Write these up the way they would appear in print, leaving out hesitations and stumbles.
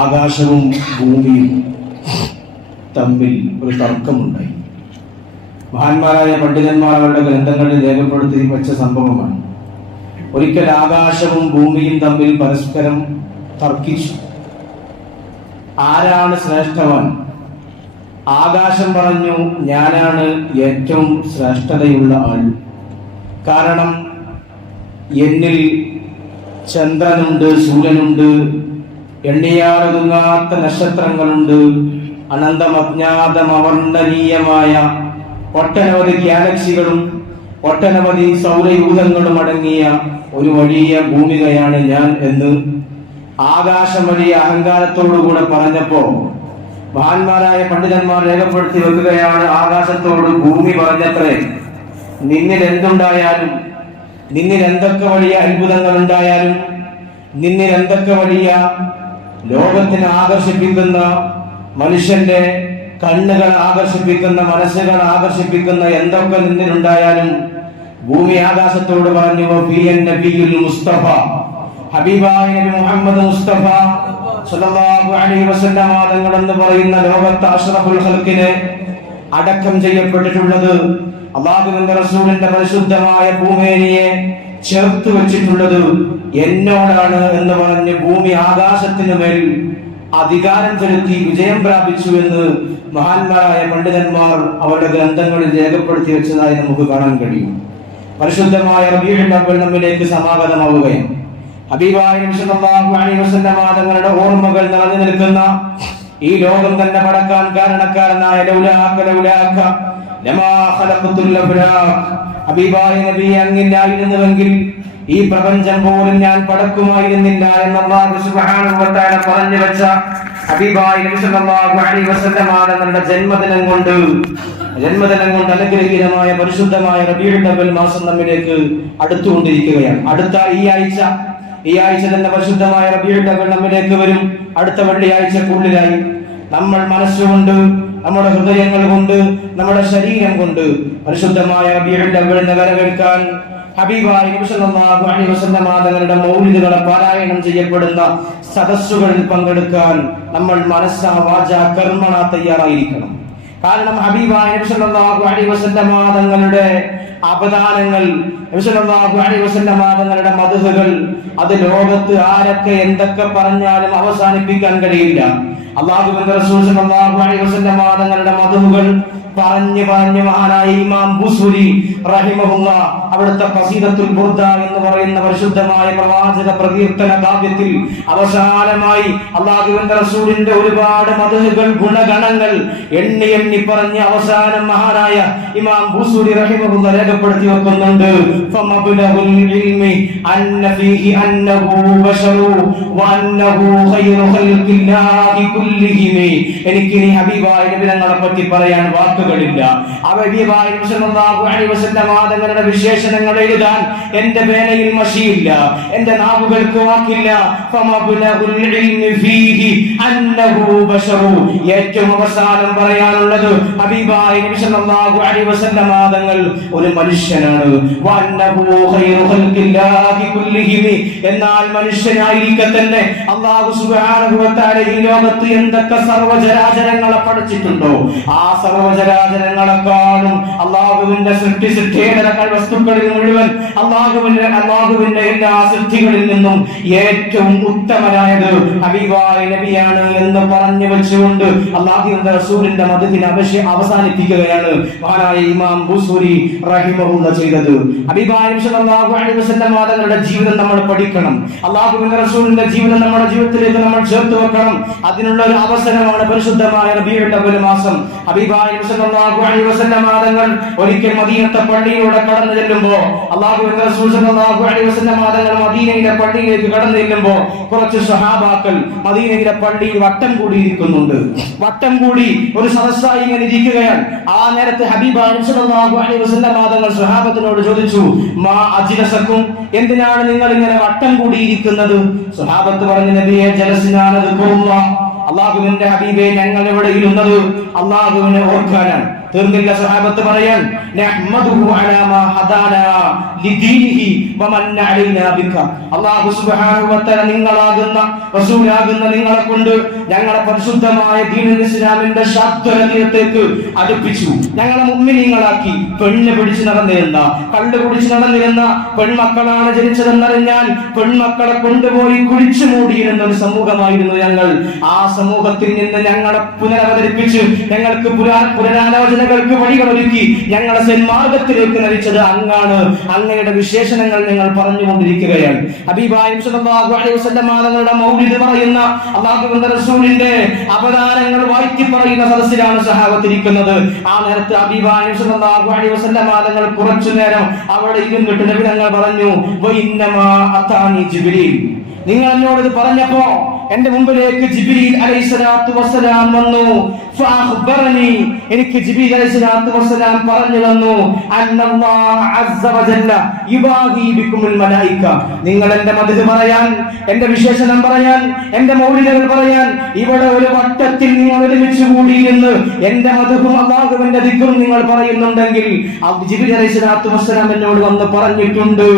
ആകാശവും ഭൂമിയും തമ്മിൽ ഒരു തർക്കമുണ്ടായി. മഹാന്മാരായ പണ്ഡിതന്മാർ അവരുടെ ഗ്രന്ഥങ്ങളിൽ രേഖപ്പെടുത്തി വെച്ച സംഭവമാണ്. ഒരിക്കൽ ആകാശവും ഭൂമിയും തമ്മിൽ പരസ്പരം തർക്കിച്ചു. ആരാണ് ശ്രേഷ്ഠവാൻ? ആകാശം പറഞ്ഞു, ഞാനാണ് ഏറ്റവും ശ്രേഷ്ഠതയുള്ള ആൾ. കാരണം എന്നിൽ ചന്ദ്രനുണ്ട്, സൂര്യനുണ്ട്, എണ്ണിയാലൊതുങ്ങാത്ത നക്ഷത്രങ്ങളുണ്ട്, അനന്തമജ്ഞാതമവർണ്ണനീയമായ ഒട്ടനവധി ഗാലക്സികളും ഒട്ടനവധി സൗരയൂഥങ്ങളും അടങ്ങിയ ഒരു വലിയ ഭൂമികയാണ് ഞാൻ എന്ന് ആകാശം വലിയ അഹങ്കാരത്തോടുകൂടെ പറഞ്ഞപ്പോ മഹാന്മാരായ പണ്ഡിതന്മാർ രേഖപ്പെടുത്തി വെക്കുകയാണ്. ആകാശത്തോട് ഭൂമി പറഞ്ഞത്രേ, നിന്നിൽ എന്തുണ്ടായാലും, നിന്നിൽ എന്തൊക്കെ വലിയ അത്ഭുതങ്ങൾ ഉണ്ടായാലും, നിന്നിൽ എന്തൊക്കെ വലിയ ലോകത്തിനെ ആകർഷിപ്പിക്കുന്ന, മനുഷ്യന്റെ കണ്ണുകൾ ആകർഷിപ്പിക്കുന്ന, മനസ്സുകൾ ആകർഷിപ്പിക്കുന്ന എന്തൊക്കെ നിന്നിലുണ്ടായാലും ഭൂമി ആകാശത്തോട് പറഞ്ഞു, മുസ്തഫ, ഹബീബായ നബി മുഹമ്മദ് മുസ്തഫ സല്ലല്ലാഹു അലൈഹി വസല്ലം തങ്ങൾ എന്ന് പറയുന്ന ലോകത്തെ അഷ്റഫുൽ ഖൽഖിനെ അടക്കം ചെയ്യപ്പെട്ടിട്ടുള്ളത്, അല്ലാഹുവിന്റെ റസൂലിന്റെ പരിശുദ്ധമായ ഭൂമിയെ ചേർത്ത് വെച്ചിട്ടുള്ളത് എന്നോടാണ് എന്ന് പറഞ്ഞ് ഭൂമി ആകാശത്തിന് മേൽ അധികാരം ചെലുത്തി വിജയം പ്രാപിച്ചു എന്ന് മഹാന്മാരായ പണ്ഡിതന്മാർ അവരുടെ ഗ്രന്ഥങ്ങളിൽ രേഖപ്പെടുത്തി വെച്ചതായി നമുക്ക് കാണാൻ കഴിയും. പരിശുദ്ധമായ റബീഉൽ അവ്വൽ നമ്മിലേക്ക് സമാഗതമാവുകയാണ്. ഹബീബായ നബി സല്ലല്ലാഹു അലൈഹി വസല്ലം തങ്ങളുടെ ഓർമ്മകൾ നിറഞ്ഞു നിൽക്കുന്ന ഈ ലോകം തന്നെ പടക്കാൻ കാരണക്കാരനായ ലൗലാക ലമാ ഖലഖതുൽ അഫ്ലാഖ്, ഹബീബായ നബി അങ്ങില്ലായിരുന്നുവെങ്കിൽ ഈ പ്രപഞ്ചം പോലും ഞാൻ പടക്കുമായിരുന്നില്ല എന്ന് അല്ലാഹു സുബ്ഹാനഹു വ തആല പറഞ്ഞു വെച്ച ഹബീബായ നബി സല്ലല്ലാഹു അലൈഹി വസല്ലം തങ്ങളുടെ ജന്മദിനം കൊണ്ട് അനുഗ്രഹീതമായ പരിശുദ്ധമായ റബീഉൽ അവ്വൽ മാസം നമ്മിലേക്ക് അടുത്തുകൊണ്ടിരിക്കുകയാണ്. അടുത്ത ഈ ആഴ്ച തന്നെ പരിശുദ്ധമായ റബീഉൽ അവ്വൽ നമ്മിലേക്ക് വരും. അടുത്ത വെള്ളിയാഴ്ചക്കുള്ളിലായി നമ്മൾ മനസ്സുകൊണ്ട്, നമ്മുടെ ഹൃദയങ്ങൾ കൊണ്ട്, നമ്മുടെ ശരീരം കൊണ്ട് പരിശുദ്ധമായ റബീഉൽ അവ്വലിനെ വരവേൽക്കാൻ ഹബീബായ നബി സല്ലല്ലാഹു അലൈഹി വസല്ലം തങ്ങളുടെ മൗലിദുകളെ പാരായണം ചെയ്യപ്പെടുന്ന സദസ്സുകളിൽ പങ്കെടുക്കാൻ നമ്മൾ മനസ്സാ വാചാ കർമ്മണ തയ്യാറായിരിക്കണം. കാരണം ഹബീബായ നബി സല്ലല്ലാഹു അലൈഹി വസല്ലം തങ്ങളുടെ അപദാനങ്ങൾ, നബി സല്ലല്ലാഹു അലൈഹി വസല്ലം തങ്ങളുടെ മദ്ഹുകൾ, അത് ലോകത്ത് ആരൊക്കെ എന്തൊക്കെ പറഞ്ഞാലും അവസാനിപ്പിക്കാൻ കഴിയില്ല. അല്ലാഹുവിന്റെ റസൂൽ സല്ലല്ലാഹു അലൈഹി വസല്ലം തങ്ങളുടെ മദ്ഹുകൾ പറഞ്ഞു മഹാനായ ഇമാം ബുസ്വരി റഹിമഹുല്ലാഹ് അവിടുത്തെ ഖസീദത്തുൽ ബുർദ എന്ന് പറയുന്ന പരിശുദ്ധമായ പ്രവാചക പ്രകീർത്തന കാവ്യത്തിൽ അവസാനമായി അല്ലാഹുവിന്റെ റസൂലിന്റെ ഒരുപാട് മദ്ഹുകൾ, ഗുണഗണങ്ങൾ എണ്ണി പറഞ്ഞ് അവസാനം മഹാനായ ഇമാം ബുസ്വരി റഹിമഹുല്ലാഹ് രേഖപ്പെടുത്തി വെക്കുന്നുണ്ട്. ഫമബ്ലഗുൽ ഇൽമി അന്ന ഫീഹി അന്നഹു ബശറു വഅന്നഹു ഖൈറു ഖൽഖില്ലാഹി കുല്ലിഹിം. എനിക്ക് ഈ ഹബീബായ നബി തങ്ങളെ പറ്റി പറയാൻ വാക്കുകളില്ല. ഹബീബായ നബി സല്ലല്ലാഹു അലൈഹി വസല്ലം തങ്ങളുടെ വിശേഷണങ്ങൾ എഴുതാൻ എന്റെ പേനയിൽ മഷിയില്ല, എന്റെ നാവുകൾക്ക് വാക്കില്ല. ഫമബ്ലഗുൽ ഇൽമി ഫീഹി അന്നഹു ബശറു. ഏറ്റവും അവസാനം പറയാനുള്ളത് ഹബീബായ നബി സല്ലല്ലാഹു അലൈഹി വസല്ലം തങ്ങൾ ഒരു മനുഷ്യനാണ്. വഅന്നഹു ഖൈറു ഖൽഖില്ലാഹി കുല്ലിഹിം. എന്നാൽ മനുഷ്യനായിരിക്കെ തന്നെ അല്ലാഹു സുബ്ഹാനഹു വ തആല ഈ ലോകത്ത് എന്തൊക്കെ സർവ്വചരാചരങ്ങളെ പഠിച്ചിട്ടുണ്ടോ ആ സർവ്വചരാചരങ്ങളെക്കാളും അല്ലാഹുവിന്റെ സൃഷ്ടികൾ വസ്തുക്കളിൽ മുഴുവൻ അല്ലാഹുവിന്റെ എല്ലാ സൃഷ്ടികളിൽ നിന്നും ഏറ്റവും ഉത്തമനായത് ഹബീബായ നബിയാണ് എന്ന് പറഞ്ഞു വെച്ചുകൊണ്ട് അല്ലാഹുവിന്റെ റസൂലിന്റെ മദ്ഹിനെ അവസാനിപ്പിക്കുകയാണ് മഹാനായ ഇമാം ബുസ്വരി റഹിമഹുല്ലാഹ് ചെയ്തത്. ഹബീബായ നബി സല്ലല്ലാഹു അലൈഹി വസല്ലം തങ്ങളുടെ ജീവിതം നമ്മൾ പഠിക്കണം. അല്ലാഹുവിന്റെ റസൂലിന്റെ ജീവിതം നമ്മുടെ ജീവിതത്തിലേക്ക് നമ്മൾ ചേർത്ത് വെക്കണം. അതിനുള്ള ഒരു അവസരമാണ് പരിശുദ്ധമായ റബീഉൽ അവ്വൽ മാസം. ഹബീബായ നബി സല്ലല്ലാഹു അലൈഹി വസല്ലം തങ്ങൾ ഒരിക്കൽ മദീനത്തെ പള്ളിയിലൂടെ കടന്നു ചെല്ലുമ്പോൾ അല്ലാഹുവിന്റെ റസൂൽ സല്ലല്ലാഹു അലൈഹി വസല്ലം തങ്ങൾ മദീനയിലെ പള്ളിയിലേക്ക് കടന്നു ചെല്ലുമ്പോൾ കുറച്ച് സ്വഹാബാക്കൾ മദീനയിലെ പള്ളിയിൽ വട്ടം കൂടിയിരിക്കുന്നുണ്ട്. വട്ടം കൂടി ഒരു സദസ്സായി ഇങ്ങനെ ഇരിക്കുകയാണ്. ആ നേരത്തെ ഹബീബായ നബി സല്ലല്ലാഹു അലൈഹി വസല്ലം തങ്ങൾ സ്വഹാബത്തിനോട് ചോദിച്ചു, മാ അജ്ലസക്കും, എന്തിനാണ് നിങ്ങൾ ഇങ്ങനെ വട്ടം കൂടിയിരിക്കുന്നത്? സ്വഹാബത്ത് പറഞ്ഞു, നബിയെ ജലസ്നാ നദ്കുറുല്ലാഹ്, അല്ലാഹുവിന്റെ ഹബീബേ ഞങ്ങൾ ഇവിടെ ഇരുന്നത് അല്ലാഹുവിനെ ഓർക്കാനാണ്, തീർന്നില്ല. സഹാബത്ത് പറയാൻ നഹ്മദുഹു അലാ മാ ഹദാനാ ലിദീനിഹി വമന്ന അലൈനാ ബിക. അല്ലാഹു സുബ്ഹാനഹു വ തആല നിങ്ങളാകുന്ന റസൂലാകുന്ന നിങ്ങളെ കൊണ്ട് ഞങ്ങളെ പരിശുദ്ധമായ ദീനുൽ ഇസ്ലാമിന്റെ ശാസ്ത്രത്തിലേക്ക് അടുപ്പിച്ചു, ഞങ്ങളെ മുഅ്മിനീങ്ങളാക്കി. പെണ്ണ് പിടിച്ചു നടന്നിരുന്ന, കള്ളു കുടിച്ചു നടന്നിരുന്ന പെൺമക്കളാണ് ജനിച്ചതെന്നറിഞ്ഞാൽ പെൺമക്കളെ കൊണ്ടുപോയി കുഴിച്ചു മൂടിയിരുന്ന ഒരു സമൂഹമായിരുന്നു ഞങ്ങൾ. ആ സമൂഹത്തിൽ നിന്ന് ഞങ്ങളെ പുനരവതരിപ്പിച്ച് ഞങ്ങൾക്ക് പുനരാലോചനകൾക്ക് വഴികളൊരുക്കി ഞങ്ങളെ സന്മാർഗത്തിലേക്ക് നയിച്ചത് അങ്ങാണ്. അങ്ങയുടെ വിശേഷണങ്ങൾ ഞങ്ങൾ പറഞ്ഞുകൊണ്ടിരിക്കുകയാണ്. ഹബീബായ സല്ലല്ലാഹു അലൈഹി വസല്ലം തങ്ങളുടെ മൗലിദ് പറയുന്ന അല്ലാഹുവിന്റെ റസൂലിന്റെ അവതാരങ്ങൾ വായിച്ചു പറയുന്ന സദസ്സിലാണ് സഹാബത്ത് ഇരിക്കുന്നത്. ആ നേരത്ത് ഹബീബായ സല്ലല്ലാഹു അലൈഹി വസല്ലം തങ്ങൾ കുറച്ചു നേരം അവിടെ ഇരുന്നിട്ട് നബി തങ്ങൾ പറഞ്ഞു, വഇന്നമാ അതാനി ജിബ്രീൽ. നിങ്ങൾ എന്നോട് ഇത് പറഞ്ഞപ്പോ എന്റെ മുമ്പിലേക്ക് ജിബ്രീൽ അലൈഹിസ്സലാത്തു വസ്സലാം വന്നു. ഫഅഖ്ബറനി, എനിക്ക് ജിബ്രീൽ അലൈഹിസ്സലാത്തു വസ്സലാം പറഞ്ഞു തന്നു, അന്നല്ലാഹു അസ്സ വജല്ല യുബാഹി ബികുമുൽ മലായിക. നിങ്ങൾ എന്റെ മദ്ഹ് പറയാൻ, എന്റെ വിശേഷണം പറയാൻ, എന്റെ മൗലിദുകൾ പറയാൻ ഇവിടെ ഒരു വട്ടത്തിൽ നിങ്ങൾ ഒരുമിച്ച് കൂടിയിരുന്ന് എന്റെ മദ്ഹും അല്ലാഹുവിന്റെ ദിക്റും നിങ്ങൾ പറയുന്നുണ്ടെങ്കിൽ ജിബ്രീൽ അലൈഹിസ്സലാത്തു വസ്സലാം എന്നോട് വന്ന് പറഞ്ഞിട്ടുണ്ട്,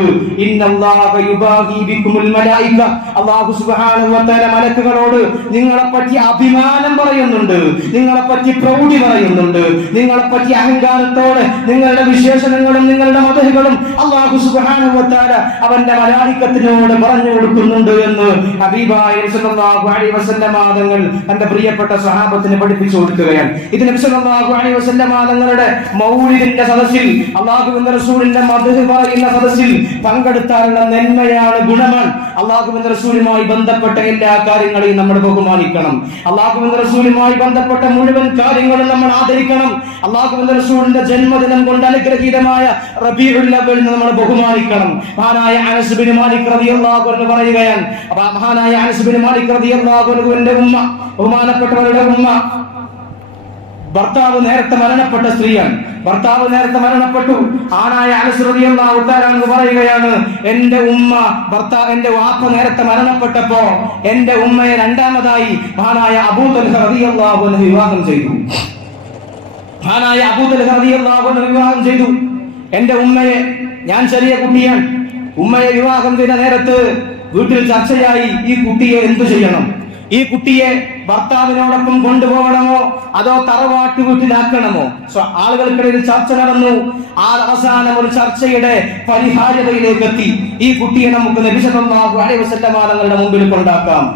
ഇന്നല്ലാഹു യുബാഹി ബികുമുൽ മലായിക. അല്ലാഹു സുബ്ഹാനഹു വ തആല മലക്കുകളോട് നിങ്ങളെ പറ്റി അഭിമാനം പറയുന്നുണ്ട്, നിങ്ങളെ പറ്റി പ്രൗഢി പറയുന്നുണ്ട്, നിങ്ങളെ പറ്റി അഹങ്കാരത്തോടെ നിങ്ങളുടെ വിശേഷണങ്ങളും നിങ്ങളുടെ മദ്ഹുകളും അല്ലാഹു സുബ്ഹാനഹു വ തആല അവന്റെ മലായികത്തിനോട് പറഞ്ഞു കൊടുക്കുന്നുണ്ട് എന്ന് ഹബീബായ സല്ലല്ലാഹു അലൈഹി വസല്ലം തങ്ങൾ തന്റെ പ്രിയപ്പെട്ട സ്വഹാബത്തിന് പഠിപ്പിച്ചു കൊടുക്കുകയാണ്. ഇത് നബി സല്ലല്ലാഹു അലൈഹി വസല്ലം തങ്ങളുടെ മൗലിദിന്റെ സദസ്സിൽ അല്ലാഹുവിന്റെ റസൂലിന്റെ മദ്ഹ് പറയുന്ന സദസ്സിൽ പങ്കെടുത്താലുള്ള നന്മയാണ്, ഗുണമാണ്. അല്ലാഹുവിന്റെ റസൂലുമായി ബന്ധപ്പെട്ട എല്ലാ കാര്യങ്ങളെയും നമ്മൾ ബഹുമാനിക്കണം. അല്ലാഹുവിന്റെ റസൂലുമായി ബന്ധപ്പെട്ട മുഴുവൻ കാര്യങ്ങളും നമ്മൾ ആദരിക്കണം. അല്ലാഹുവിന്റെ റസൂലിന്റെ ജന്മദിനം കൊണ്ട് അനുഗ്രഹീതമായ റബീഉൽ അവ്വൽ നമ്മൾ ബഹുമാനിക്കണം. മഹാനായ അനസ് ബിൻ മാലിക് റളിയല്ലാഹു അൻഹു പറയുകയാണ്, മഹാനായ അനസ് ബിൻ മാലിക് റളിയല്ലാഹു അൻഹുവിന്റെ ഉമ്മ, ബഹുമാനപ്പെട്ടവരുടെ ഉമ്മ, ഭർത്താവ് നേരത്തെ മരണപ്പെട്ട സ്ത്രീയാണ്. ഭർത്താവ് നേരത്തെ മരണപ്പെട്ടു. ആനായ അനസ് റളിയല്ലാഹു തആല അൻഹു പറയുകയാണ്, എന്റെ ഉമ്മ എന്റെ വാപ്പ നേരത്തെ മരണപ്പെട്ടപ്പോ എന്റെ ഉമ്മയെ രണ്ടാമതായി മഹാനായ അബൂ തൽഹ റളിയല്ലാഹു അൻഹു വിവാഹം ചെയ്തു. മഹാനായ അബൂ തൽഹ റളിയല്ലാഹു അൻഹു വിവാഹം ചെയ്തു എന്റെ ഉമ്മയെ. ഞാൻ ചെറിയ കുട്ടിയാണ്. ഉമ്മയെ വിവാഹം ചെയ്ത നേരത്ത് വീട്ടിൽ ചർച്ചയായി, ഈ കുട്ടിയെ എന്തു ചെയ്യണം, ഈ കുട്ടിയെ ഭർത്താവിനോടൊപ്പം കൊണ്ടുപോകണമോ അതോ തറവാട്ട് വീട്ടിലാക്കണമോ? ആളുകൾക്കിടയിൽ ചർച്ച നടന്നു. ആ അവസാനം ഒരു ചർച്ചയുടെ പരിഹാര്യതയിലേക്ക് എത്തി. ഈ കുട്ടിയെ നമുക്ക് നബി സല്ലല്ലാഹു അലൈഹി വസല്ലം തങ്ങളുടെ മുമ്പിൽ കൊണ്ടാക്കാം.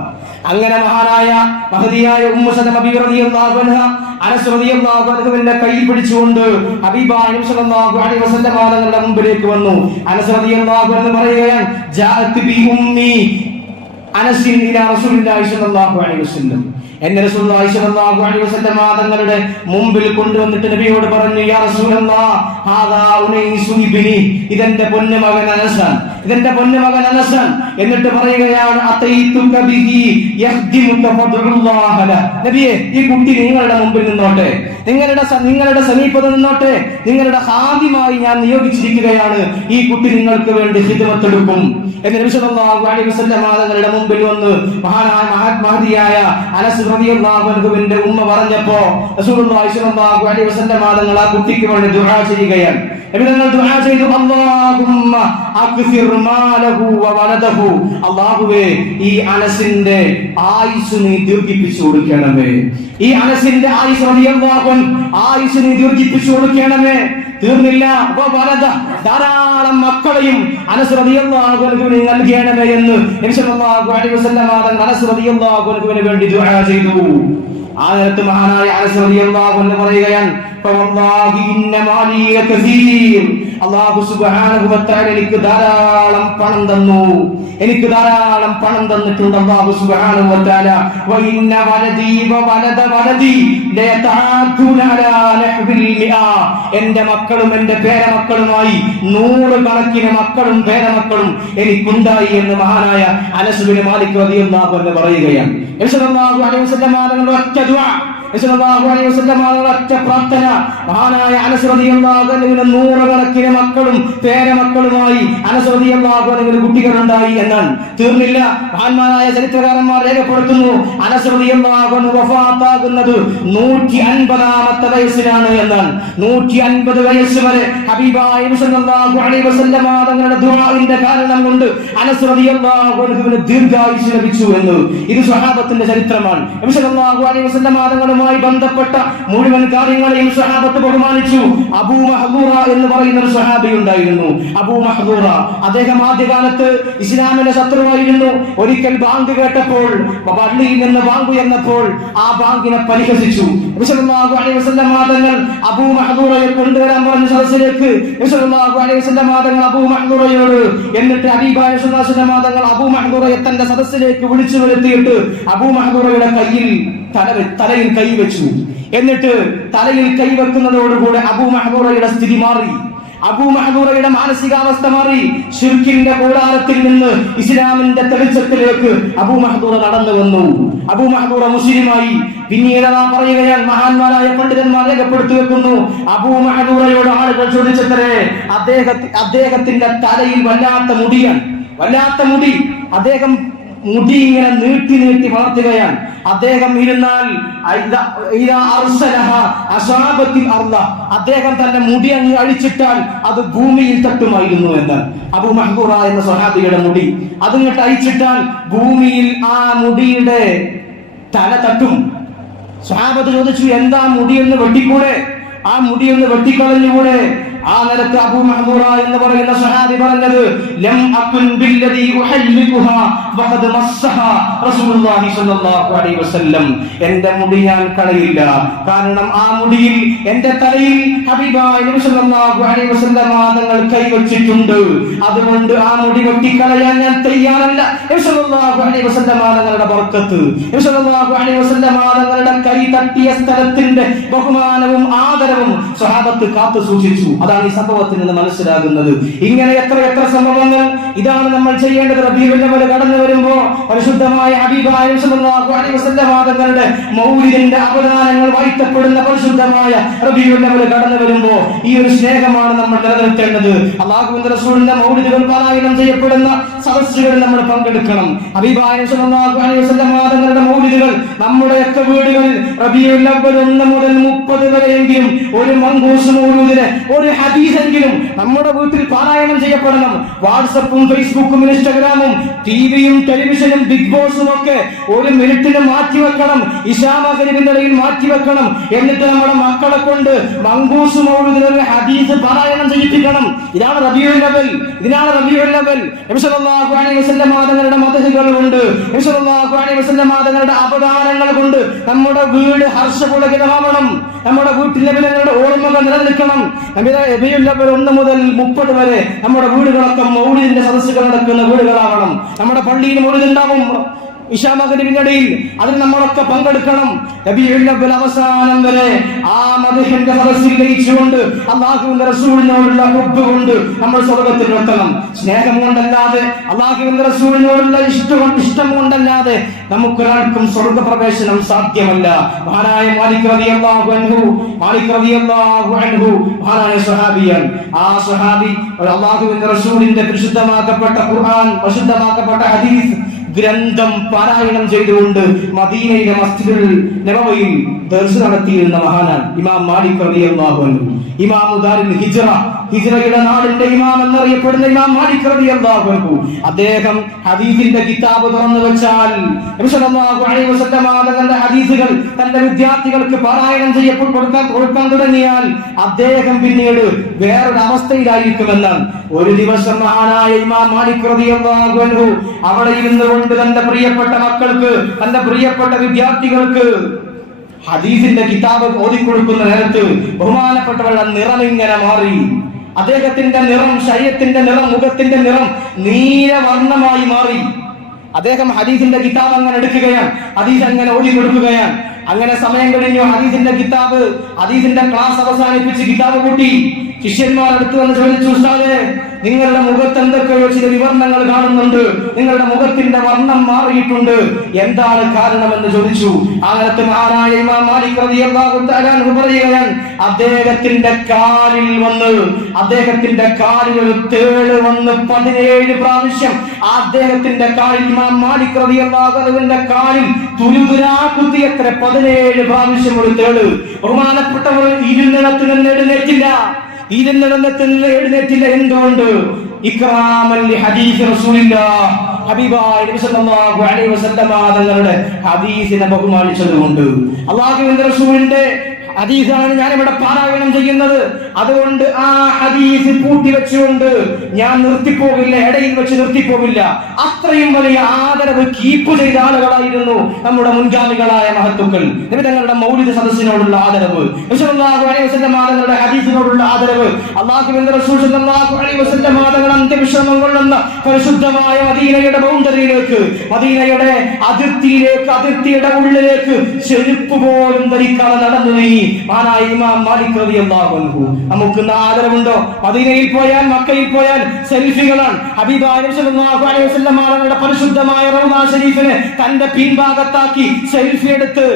അങ്ങനെ മഹാനായ മഹദിയായ ഉമ്മു സലമ റളിയല്ലാഹു അൻഹ അനസ് റളിയല്ലാഹു അൻഹുവിന്റെ കൈ പിടിച്ചുകൊണ്ട് ഹബീബായ നബി സല്ലല്ലാഹു അലൈഹി വസല്ലം തങ്ങളുടെ മുമ്പിലേക്ക് വന്നു. അനസ് റളിയല്ലാഹു അൻഹു പറയുകയാണ്, ജാഅത് ബി ഉമ്മി അനസിൻ ഇലാ റസൂലുള്ളാഹി സ്വല്ലല്ലാഹു അലൈഹി വസല്ലം. എന്നെ റസൂലുള്ളാഹി സ്വല്ലല്ലാഹു അലൈഹി വസല്ലം തങ്ങളുടെ മുമ്പിൽ കൊണ്ടുവന്നിട്ട് നബിയോട് പറഞ്ഞു, യാ റസൂലല്ലാഹ് ഹാദാ ഉനൈസു ഇബ്നി, ഇതെന്റെ പൊന്നുമകൻ അനസാൻ, ഇതെന്റെ പൊന്നുമകൻ അനസാൻ. എന്നിട്ട് പറയുകയാണ്, അതൈതുക ബിഹി യഖ്ദിമുക ഫദ്ഉല്ലാഹ ല. നബിയേ, ഈ കുട്ടി നിങ്ങളുടെ മുമ്പിൽ നിന്നോട്ടെ, നിങ്ങളുടെ സമീപത്ത് നിന്നോട്ടെ, നിങ്ങളുടെ ഖാദിമായി ഞാൻ നിയോഗിച്ചിരിക്കുകയാണ്. ഈ കുട്ടി നിങ്ങൾക്ക് വേണ്ടി ഖിദ്മത്ത് എടുക്കും എന്ന് നബി സല്ലല്ലാഹു അലൈഹി വസല്ലം തങ്ങളുടെ മുമ്പിൽ വന്ന് മഹാനായ മഹദിയായ അനസ് റളിയല്ലാഹു അൻഹുവിന്റെ ഉമ്മ പറഞ്ഞപ്പോ റസൂലുള്ളാഹി സ്വല്ലല്ലാഹു അലൈഹി വസല്ലം തങ്ങൾ ആ കുട്ടിക്ക് വേണ്ടി ദുആ ചെയ്യുകയാണ്. നബി തങ്ങൾ ദുആ ചെയ്തു, അല്ലാഹുമ്മ അക്സിർ മാലഹു വ വലദഹു. അല്ലാഹുവേ, ഈ അനസിന്റെ ആയുസ് നീ ദീർഘിപ്പിച്ചു കൊടുക്കണമേ. ഈ അനസിന്റെ ആയുസ് റളിയല്ലാഹു അൻഹു ആയുസ് നീ ദീർഘിപ്പിച്ചു കൊടുക്കണമേ. തീർന്നില്ല, ധാരാളം മക്കളെയും അനസ് റളിയല്ലാഹു അൻഹുവിന് നൽകണമേ എന്ന് നബി സല്ലല്ലാഹു അലൈഹി വസല്ലം തങ്ങൾ അനസ് റളിയല്ലാഹു അൻഹുവിന് വേണ്ടി ദുആ ചെയ്തു. ആ നേരത്ത് മഹാനായ അനസ് റളിയല്ലാഹു അൻഹു പറയുകയാണ്, ഫവല്ലാഹി ഇന്ന മാലി കസീർ. അല്ലാഹു സുബ്ഹാനഹു വ തആല എനിക്ക് ധാരാളം പണം തന്നു, എനിക്ക് ധാരാളം പണം തന്നിട്ടുണ്ട് അല്ലാഹു സുബ്ഹാനഹു വ തആല. വ ഇന്ന വലദി വ വലദ വലദി ലയതആതുന അലാ നഹ്വിൽ മിആ. എന്റെ മക്കളും എന്റെ പേരമക്കളുമായി 100 കണക്കിന് മക്കളും പേരമക്കളും എനിക്കുണ്ടായി എന്ന് മഹാനായ അനസ് ബിൻ മാലിക് റളിയല്ലാഹു അൻഹു പറയുകയാണ്. നബി സല്ലല്ലാഹു അലൈഹി വസല്ലം തങ്ങളുടെ ഒറ്റ ദുആ സല്ലല്ലാഹു അലൈഹി വസല്ലം ഒറ്റ പ്രാർത്ഥന. മഹാനായ അനസ് റളിയല്ലാഹു അൻഹുവിന് നൂറുകണക്കിന് മക്കളും പേരമക്കളുമായി അനസ് റളിയല്ലാഹു അൻഹുവിന് കുട്ടികളുണ്ടായി എന്നാണ്. തീർന്നില്ല, മഹാന്മാരായ ചരിത്രകാരന്മാർ രേഖപ്പെടുത്തുന്നു അനസ് റളിയല്ലാഹു അൻഹു വഫാത്താകുന്നത് 150ാമത്തെ വയസ്സിലാണ് എന്നാണ്. 150 വയസ്സ് വരെ ഹബീബായ നബി സല്ലല്ലാഹു അലൈഹി വസല്ലം തങ്ങളുടെ ദുആഇന്റെ കാരണം കൊണ്ട് അനസ് റളിയല്ലാഹു അൻഹുവിന് ദീർഘായുസ്സ് ലഭിച്ചു എന്ന് ഇത് സ്വഹാബത്തിന്റെ ചരിത്രമാണ്. നബി സല്ലല്ലാഹു അലൈഹി വസല്ലം തങ്ങളുമായി ബന്ധപ്പെട്ട മുഴുവൻ കാര്യങ്ങളെയും സ്വഹാബത്ത് ബഹുമാനിച്ചു. അബൂ മഹ്ദൂറ എന്ന് പറയുന്ന ഒരു സ്വഹാബി ഉണ്ടായിരുന്നു. അബൂ മഹ്ദൂറ അദ്ദേഹം ആദ്യകാലത്ത് ഇസ്ലാമിന്റെ ശത്രുവായിരുന്നു. ഒരിക്കൽ ബാങ്ക് കേട്ടപ്പോൾ, പള്ളിയിൽ നിന്ന് ബാങ്ക് ഉയർന്നപ്പോൾ ആ ബാങ്കിനെ പരിഹസിച്ചു. നബി സല്ലല്ലാഹു അലൈഹി വസല്ലം തങ്ങൾ അബൂ മഹ്ദൂറയെ കൊണ്ടുവരാൻ പറഞ്ഞ സദസ്സിലേക്ക് നബി സല്ലല്ലാഹു അലൈഹി വസല്ലം തങ്ങൾ അബൂ മഹ്ദൂറയോട്, എന്നിട്ട് ഹബീബായ സല്ലല്ലാഹു അലൈഹി വസല്ലം തങ്ങൾ അബൂ മഹ്ദൂറയെ തന്റെ സദസ്സിലേക്ക് വിളിച്ചു വരുത്തിയിട്ട് അബൂ മഹ്ദൂറയുടെ തലയിൽ കൈവച്ചു. എന്നിട്ട് തലയിൽ കൈവെക്കുന്നതോടുകൂടെ അബൂ മഹ്ദൂറയുടെ സ്ഥിതി മാറി. അബൂ മഹ്ദൂറയുടെ മാനസികാവസ്ഥ മാറി. ശിർക്കിന്റെ കൂടാരത്തിൽ നിന്ന് ഇസ്ലാമിന്റെ തെളിച്ചത്തിലേക്ക് അബൂ മഹ്ദൂറ നടന്നു വന്നു. അബൂ മഹ്ദൂറ മുസ്ലിമായി. പിന്നീട് പറയുകയാണ്, മഹാന്മാരായ പണ്ഡിതന്മാർ രേഖപ്പെടുത്തി വെക്കുന്നു, അബൂ മഹ്ദൂറയോട് ആളുകൾ ചോദിച്ചത്രേ, അദ്ദേഹത്തിന്റെ തലയിൽ വല്ലാത്ത മുടി. അദ്ദേഹം മുടി ഇങ്ങനെ നീട്ടി വളർത്തുകയാണ്. അദ്ദേഹം ഇരുന്നാൽ അദ്ദേഹം തന്റെ മുടി അങ്ങ് അഴിച്ചിട്ടാൽ അത് ഭൂമിയിൽ തട്ടുമായിരുന്നു എന്നാണ്. അബൂ മഹ്ദൂറ എന്ന സ്വഹാബിയുടെ മുടി അതിങ്ങോട്ട് അഴിച്ചിട്ടാൽ ഭൂമിയിൽ ആ മുടിയുടെ തല തട്ടും. സ്വഹാബത്ത് ചോദിച്ചു, എന്താ മുടിയൊന്ന് വെട്ടിക്കൂടെ? ആ മുടിയൊന്ന് വെട്ടിക്കളഞ്ഞുകൂടെ? ആ നിലക്ക് അബൂ മഹ്ദൂറ എന്ന് പറയുന്ന സ്വഹാബി പറഞ്ഞത്, ലം അകുൻ ബില്ലദീ ഉഹല്ലികുഹാ വഖദ് മസ്സഹാ റസൂലുള്ളാഹി സ്വല്ലല്ലാഹു അലൈഹി വസല്ലം. എന്റെ മുടി ഞാൻ കളയില്ല, കാരണം ആ മുടിയിൽ എന്റെ തലയിൽ ഹബീബായ നബി സ്വല്ലല്ലാഹു അലൈഹി വസല്ലം തങ്ങൾ കൈവച്ചിട്ടുണ്ട്. അതുകൊണ്ട് ആ മുടി വെട്ടിക്കളയാൻ ഞാൻ തയ്യാറല്ല. നബി സ്വല്ലല്ലാഹു അലൈഹി വസല്ലം തങ്ങളുടെ ബർക്കത്ത്, നബി സ്വല്ലല്ലാഹു അലൈഹി വസല്ലം തങ്ങളുടെ കൈ തട്ടിയ സ്ഥലത്തിന്റെ ബഹുമാനവും ആദരവും സ്വഹാബത്ത് കാത്തു സൂക്ഷിച്ചു. അതാണ് ഈ സംഭവത്തിൽ നിന്ന് മനസ്സിലാകുന്നത്. ഇങ്ങനെ എത്ര സംഭവങ്ങൾ. ഇതാണ് നമ്മൾ ചെയ്യേണ്ടത്. റബീഉൽ അവ്വൽ കടന്നു വരുമ്പോൾ പരിശുദ്ധമായ ഹബീബായ സല്ലല്ലാഹു അലൈഹി വസല്ലം തങ്ങളുടെ മൗലിദിന്റെ അവദാനങ്ങൾ വായിക്കപ്പെടുന്ന പരിശുദ്ധമായ റബീഉൽ അവ്വൽ കടന്നു വരുമ്പോൾ ഈ ഒരു സ്നേഹമാണ് നമ്മൾ നിലനിർത്തേണ്ടത്. അല്ലാഹുവിന്റെ റസൂലിന്റെ മൗലിദുകൾ പാരായണം ചെയ്യപ്പെടുന്ന സദസ്സുകളിൽ നമ്മൾ പങ്കെടുക്കണം. ഹബീബായ സല്ലല്ലാഹു അലൈഹി വസല്ലം തങ്ങളുടെ മൗലിദുകൾ നമ്മുടെയൊക്കെ വീടുകളിൽ റബീഉൽ അവ്വൽ 1 മുതൽ 30 വരെയെങ്കിലും ഒരു മങ്കൂസ് മൗലൂദിനെ, ഒരു ഹദീസെങ്കിലും നമ്മുടെ വീട്ടിൽ പാരായണം ചെയ്യപ്പെടണം. വാട്സപ്പും ഫേസ്ബുക്കും ഇൻസ്റ്റാഗ്രാമും ടിവിയും ടെലിവിഷനും ബിഗ് ബോസും ഒക്കെ 1 മിനിറ്റിന് മാറ്റിവെക്കണം. ഇശാ മഗ്‌രിബിന്റെ ഇടയിൽ മാറ്റിവെക്കണം. എന്നിട്ട് നമ്മുടെ മക്കളെ കൊണ്ട് മങ്കൂസ് മൗലൂദിലെ ഹദീസ് പാരായണം ചെയ്യിപ്പിക്കണം. ഇതാണ് റബീഉൽ അവ്വൽ. നബി സല്ലല്ലാഹു അലൈഹി വസല്ലം തങ്ങളുടെ മദ്ഹുകൾ കൊണ്ട്, നബി സല്ലല്ലാഹു അലൈഹി വസല്ലം തങ്ങളുടെ അവദാനങ്ങൾ കൊണ്ട് നമ്മുടെ വീട് ഹർഷപുളകിതമാവണം. നമ്മുടെ വീട്ടിൽ നബിയുടെ ഓർമ്മകൾ നിലനിൽക്കണം. റബീഉൽ അവ്വൽ 1 മുതൽ 30 വരെ നമ്മുടെ വീടുകളൊക്കെ മൗലിദിന്റെ സദസ്സുകൾ നടക്കുന്ന വീടുകളാവണം. നമ്മുടെ പള്ളിയിൽ മൗലിദ് ഉണ്ടാവും. ഇശാ മഗ്‌രിബിന്റെ ഇടയിൽ അതിൽ നമ്മളൊക്കെ പങ്കെടുക്കണം. റബീഉൽ അവ്വൽ അവസാനം വരെ ആ മദ്ഹിന്റെ സദസ്സിൽ ലയിച്ചുകൊണ്ട് അല്ലാഹുവിന്റെ റസൂലിനോടുള്ള ഹുബ്ബ് കൊണ്ട് നമ്മൾ സ്വർഗ്ഗത്തിൽ എത്തണം. സ്നേഹം കൊണ്ടല്ലാതെ, അല്ലാഹുവിന്റെ റസൂലിനോടുള്ള ഇഷ്ടം കൊണ്ടല്ലാതെ നമുക്കൊരാൾക്കും സ്വർഗ്ഗപ്രവേശനം സാധ്യമല്ല. മഹാനായ മാലിക് റളിയല്ലാഹു അൻഹു മഹാനായ സ്വഹാബിയാണ്. ആ സ്വഹാബി അല്ലാഹുവിന്റെ റസൂലിന്റെ പരിശുദ്ധമാക്കപ്പെട്ട ഖുർആൻ, പരിശുദ്ധമാക്കപ്പെട്ട ഹദീസ് ഗ്രന്ഥം പാരായണം ചെയ്തുകൊണ്ട് മദീനയിലെ മസ്ജിദുൽ നബവിയിൽ ദർസ് നടത്തിയിരുന്ന മഹാനാണ് ഇമാം മാലിക് റളിയല്ലാഹു അൻഹു. ഇമാമു ദാരുൽ ഹിജ്റയുടെ നാടിന്റെ ഇമാം എന്നറിയപ്പെടുന്ന ഇമാം മാലിക് റളിയല്ലാഹു അൻഹു. അദ്ദേഹം ഹദീസിന്റെ കിതാബ് തുറന്നു വെച്ചാൽ നബി സല്ലല്ലാഹു അലൈഹി വസല്ലം തങ്ങളുടെ ഹദീസുകൾ തന്റെ വിദ്യാർത്ഥികൾക്ക് പാരായണം കൊടുക്കാൻ തുടങ്ങിയാൽ അദ്ദേഹം പിന്നീട് വേറൊരു അവസ്ഥയിലായിരിക്കുമെന്നാണ്. ഒരു ദിവസം മഹാനായ ഇമാം മാലിക് റളിയല്ലാഹു അൻഹു അവിടെ ഇരുന്ന് കൊണ്ട് തന്റെ പ്രിയപ്പെട്ട മക്കൾക്ക്, തന്റെ പ്രിയപ്പെട്ട വിദ്യാർത്ഥികൾക്ക് ഹദീസിന്റെ കിതാബ് ഓതിക്കൊടുക്കുന്ന നേരത്ത് ബഹുമാനപ്പെട്ടവരുടെ നിറം ഇങ്ങനെ മാറി. അദ്ദേഹത്തിന്റെ നിറം, ശരീരത്തിന്റെ നിറം, മുഖത്തിന്റെ നിറം നീലവർണ്ണമായി മാറി. അദ്ദേഹം ഹദീസിന്റെ കിതാബ് അങ്ങനെ എടുക്കുകയാണ്, ഹദീസ് അങ്ങനെ ഓതി കൊടുക്കുകയാണ്. അങ്ങനെ സമയം കഴിഞ്ഞു. ഹദീസിന്റെ ക്ലാസ് അവസാനിപ്പിച്ച് കിതാബ് കൂട്ടി ശിഷ്യന്മാർ അടുത്ത് വന്ന് ചോദിച്ചു, ഉസ്താദേ നിങ്ങളുടെ മുഖത്ത് എന്തൊക്കെയോ ചില വിവരണങ്ങൾ കാണുന്നുണ്ട്, നിങ്ങളുടെ മുഖത്തിന്റെ വർണ്ണം മാറിയിട്ടുണ്ട്, എന്താണ് കാരണമെന്ന് ചോദിച്ചു. അങ്ങനത്തെ മഹാനായ ഇമാം മാലിക് റളിയല്ലാഹു തആല അൻഹു പറയുകയാണ്, അദ്ദേഹത്തിന്റെ കാലിൽ ഒരു തേള് വന്ന് 17 പ്രാവശ്യം അദ്ദേഹത്തിന്റെ കാലിൽ, ഇമാം മാലിക് റളിയല്ലാഹു അൻഹുവിന്റെ കാലിൽ തുരുതുരാ കുത്തിയത്ര 17 പ്രാവശ്യം ഒരു തേള്. ബഹുമാനപ്പെട്ടവർ ഇരുന്നിടത്ത് നിന്ന് എഴുന്നേറ്റില്ല. എന്തുകൊണ്ട്? ഇക്റാമൻ ലി ഹദീസ് റസൂലില്ലാഹ്, ഹബീബായ നബി സല്ലല്ലാഹു അലൈഹി വസല്ലം തങ്ങളുടെ ഹദീസിനെ ബഹുമാനിച്ചതുകൊണ്ട്. അല്ലാഹുവിന്റെ റസൂലിന്റെ ഹദീസാണ് ഞാൻ ഇവിടെ പാരായണം ചെയ്യുന്നത്. അതുകൊണ്ട് ആ ഹദീസ് പൂട്ടി വെച്ചുകൊണ്ട് ഞാൻ നിർത്തിപ്പോകില്ല, ഇടയിൽ വെച്ച് നിർത്തിപ്പോകില്ല. അത്രയും വലിയ ആദരവ് കീപ്പ് ചെയ്ത ആളുകളായിരുന്നു നമ്മുടെ മുൻഗാമികളായ മഹത്തുക്കൾ. നബി തങ്ങളുടെ മൗലിദ് സദസ്സിനോടുള്ള ആദരവ്, നബി സല്ലല്ലാഹു അലൈഹി വസല്ലം തങ്ങളുടെ ഹദീസിനോടുള്ള ആദരവ്, അല്ലാഹുവിന്റെ റസൂൽ സല്ലല്ലാഹു അലൈഹി വസല്ലം തങ്ങളുടെ അന്ത്യവിശ്രമം കൊള്ളുന്ന പരിശുദ്ധമായ മദീനയുടെ ബൗണ്ടറിയിലേക്ക്, മദീനയുടെ അതിർത്തിയുടെ ഉള്ളിലേക്ക് ചെരുപ്പ് പോലും ധരിക്കാതെ നടന്നു നീ മഹാനായ ഇമാം മാലിക് റളിയല്ലാഹു അൻഹു. നമുക്ക് ആദരവുണ്ടോ? മദീനയിൽ പോയാൽ, മക്കയിൽ പോയാൽ സെൽഫികളാണ്. ഹബീബായ നബി സല്ലല്ലാഹു അലൈഹി വസല്ലം തങ്ങളുടെ പരിശുദ്ധമായ റൗള ശരീഫിനെ തന്റെ പിൻഭാഗത്താക്കി സെൽഫി എടുത്ത്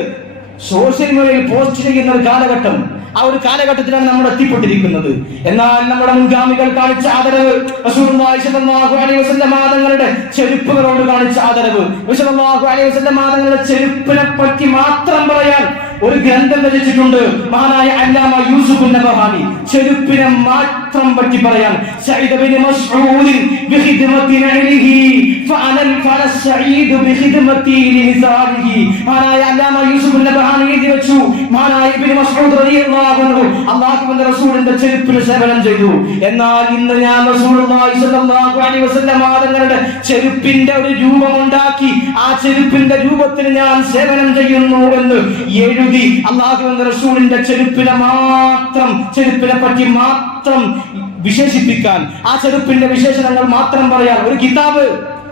സോഷ്യൽ മീഡിയയിൽ പോസ്റ്റ് ചെയ്യുന്ന ഒരു കാലഘട്ടം. ആ ഒരു കാലഘട്ടത്തിലാണ് നമ്മൾ എത്തിപ്പെട്ടിരിക്കുന്നത്. എന്നാൽ നമ്മുടെ മുൻഗാമികൾ കാണിച്ച ആദരവ്, റസൂലുള്ളാഹി സ്വല്ലല്ലാഹു അലൈഹി വസല്ലം തങ്ങളുടെ ചെരുപ്പുകളോട് കാണിച്ച ആദരവ്, റസൂലുള്ളാഹി അലൈഹി വസല്ലം തങ്ങളുടെ ചെരുപ്പിനെ പറ്റി മാത്രം പറയാൻ ഒരു ഗ്രന്ഥം രചിച്ചിട്ടുണ്ട് മഹാനായ അല്ലാമ യൂസുഫ് നബഹാനി. ചെരുപ്പിനെ മാത്രം പറ്റി പറയാൻ സഈദ് ബിൻ മസ്ഊദ് ബിഖിദ്മത്തി നഅലിഹി ഫഅനൽ സഈദ് ബിഖിദ്മത്തി ലിനിസാലിഹി. മഹാനായ അല്ലാമ യൂസുഫ് നബഹാനി എഴുതി വെച്ചു, മഹാനായ ഇബ്നു മസ്ഊദ് റളിയല്ലാഹു അൻഹു അല്ലാഹുവിന്റെ റസൂലിന്റെ ചെരുപ്പിന് സേവനം ചെയ്തു. എന്നാൽ ഇന്ന് ഞാൻ റസൂലുള്ളാഹി സ്വല്ലല്ലാഹു അലൈഹി വസല്ലം തങ്ങളുടെ ചെരുപ്പിന്റെ ഒരു രൂപം ഉണ്ടാക്കി ആ ചെരുപ്പിന്റെ രൂപത്തിന് ഞാൻ സേവനം ചെയ്യുന്നു എന്ന് എഴുതി അല്ലാഹുവിന്റെ റസൂലിന്റെ ചെരുപ്പിനെ പറ്റി മാത്രം വിശേഷിപ്പിക്കാൻ, ആ ചെരുപ്പിന്റെ വിശേഷണങ്ങൾ മാത്രം പറയാൻ ഒരു കിതാബ്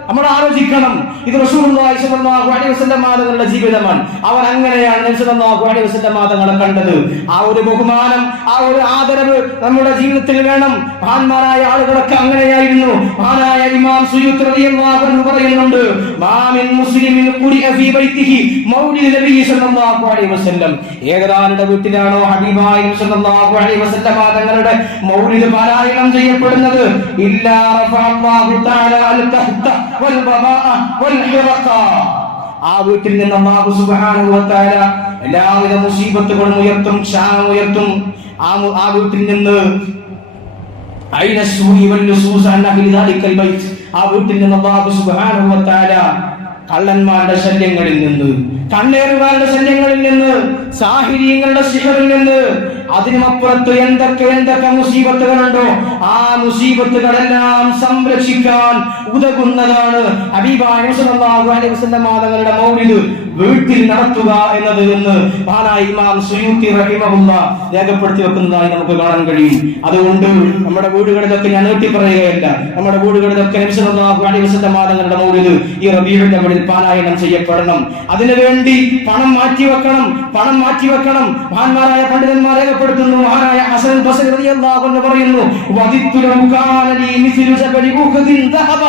നമ്മൾ ആലോചിക്കണം. ഇത് റസൂലുള്ളാഹി സ്വല്ലല്ലാഹു അലൈഹി വസല്ലം തങ്ങളുടെ ജീവിതമാണ്. അവർ അങ്ങനെയാണ് നബി സല്ലല്ലാഹു അലൈഹി വസല്ലം തങ്ങളെ കണ്ടത്. ആ ഒരു ബഹുമാനം, ആ ഒരു ആദരവ് നമ്മുടെ ജീവിതത്തിൽ വേണം. മഹാന്മാരായ ആളുകളൊക്കെ അങ്ങനെയായിരുന്നു. മഹാനായ ഇമാം സുയൂത്തി റളിയല്ലാഹു അൻഹു പറയുന്നുണ്ട്, മാ മിൻ മുസ്ലിമിൻ ഖുരിഅ ഫീ ബൈതിഹി മൗലിദ് നബി സല്ലല്ലാഹു അലൈഹി വസല്ലം. ഏതൊരാളുടെ വീട്ടിലാണോ ഹബീബായ നബി സല്ലല്ലാഹു അലൈഹി വസല്ലം തങ്ങളുടെ മൗലിദ് പാരായണം ചെയ്യപ്പെടുന്നത്, ഇല്ലാ റഫഅല്ലാഹു തആല അൽ-കഹ്ത ആ വീട്ടിൽ നിന്ന് അല്ലാഹു സുബ്ഹാനഹു വ തആല എല്ലാവിധ മുസീബത്തുകളും ഉയർത്തും, ക്ഷാമം ഉയർത്തും. ആ വീട്ടിൽ നിന്ന് ആ വീട്ടിൽ നിന്ന് അല്ലാഹു സുബ്ഹാനഹു വ തആല കള്ളന്മാരുടെ ശല്യങ്ങളിൽ നിന്ന്, കണ്ണേറുകാരുടെ ശല്യങ്ങളിൽ നിന്ന്, സാഹിര്യങ്ങളുടെ സിഹറിൽ നിന്ന്, അതിനുമപ്പുറത്ത് എന്തൊക്കെ മുസീബത്തുകളുണ്ടോ ആ മുസീബത്തുകളെല്ലാം സംരക്ഷിക്കാൻ ഉതകുന്നതാണ് ഹബീബായ നബി സല്ലല്ലാഹു അലൈഹി വസല്ലം തങ്ങളുടെ മൗലിദ് വീട്ടിൽ നടത്തുക എന്നത് എന്ന് മഹാനായ ഇമാം സുയൂത്തി റഹിമഹുല്ലാഹ് രേഖപ്പെടുത്തി വെക്കുന്നതായി നമുക്ക് കാണാൻ കഴിയും. അതുകൊണ്ട് നമ്മുടെ വീടുകളിലൊക്കെ ഞാൻ നീട്ടി പറയുകയല്ല, നമ്മുടെ വീടുകളിലൊക്കെ നബി സല്ലല്ലാഹു അലൈഹി വസല്ലം തങ്ങളുടെ മൗലിദ് ഈ റബീഉൽ അവ്വലിൽ പാരായണം ചെയ്യപ്പെടണം. അതിനുവേണ്ടി പണം മാറ്റിവെക്കണം. മഹാന്മാരായ പണ്ഡിതന്മാർ രേഖപ്പെടുത്തുന്നു. മഹാനായ ഹസൻ ബസ്രി റളിയല്ലാഹു അൻഹു പറയുന്നു, വദിത്തു ലൗ കാന ലീ മിസ്ലു ജബലി ഉഹദിൻ ദഹബ,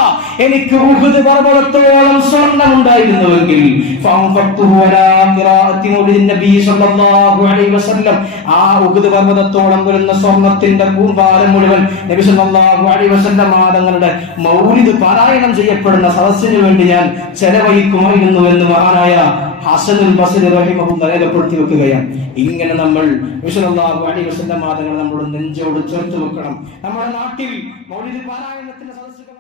എനിക്ക് ഉഹദ് പർവതത്തോളം സ്വർണ്ണം ഉണ്ടായിരുന്നുവെങ്കിൽ ഫഅൻഫഖ്തുഹു അലാ ഖിറാഅത്തി മൗലിദിൻ നബി സല്ലല്ലാഹു അലൈഹി വസല്ലം, ആ ഉഹദ് പർവതത്തോളം വരുന്ന സ്വർണ്ണത്തിന്റെ കൂമ്പാരം മുഴുവൻ നബി സല്ലല്ലാഹു അലൈഹി വസല്ലം തങ്ങളുടെ മൗലിദ് പാരായണം ചെയ്യപ്പെടുന്ന സദസ്സിന് വേണ്ടി ഞാൻ ചെലവഴിക്കുമായിരുന്നു എന്ന് മഹാനായ ഹസനുൽ ബസ്രി റഹിമഹുല്ലാഹ് രേഖപ്പെടുത്തി വെക്കുകയാണ്. ഇങ്ങനെ നമ്മൾ നബി സല്ലല്ലാഹു അലൈഹി വസല്ലം തങ്ങളെ നമ്മുടെ നെഞ്ചോട് ചേർത്ത് വെക്കണം. നമ്മുടെ നാട്ടിൽ മൗലിദ് പാരായണത്തിന്റെ സദസ്സുകൾ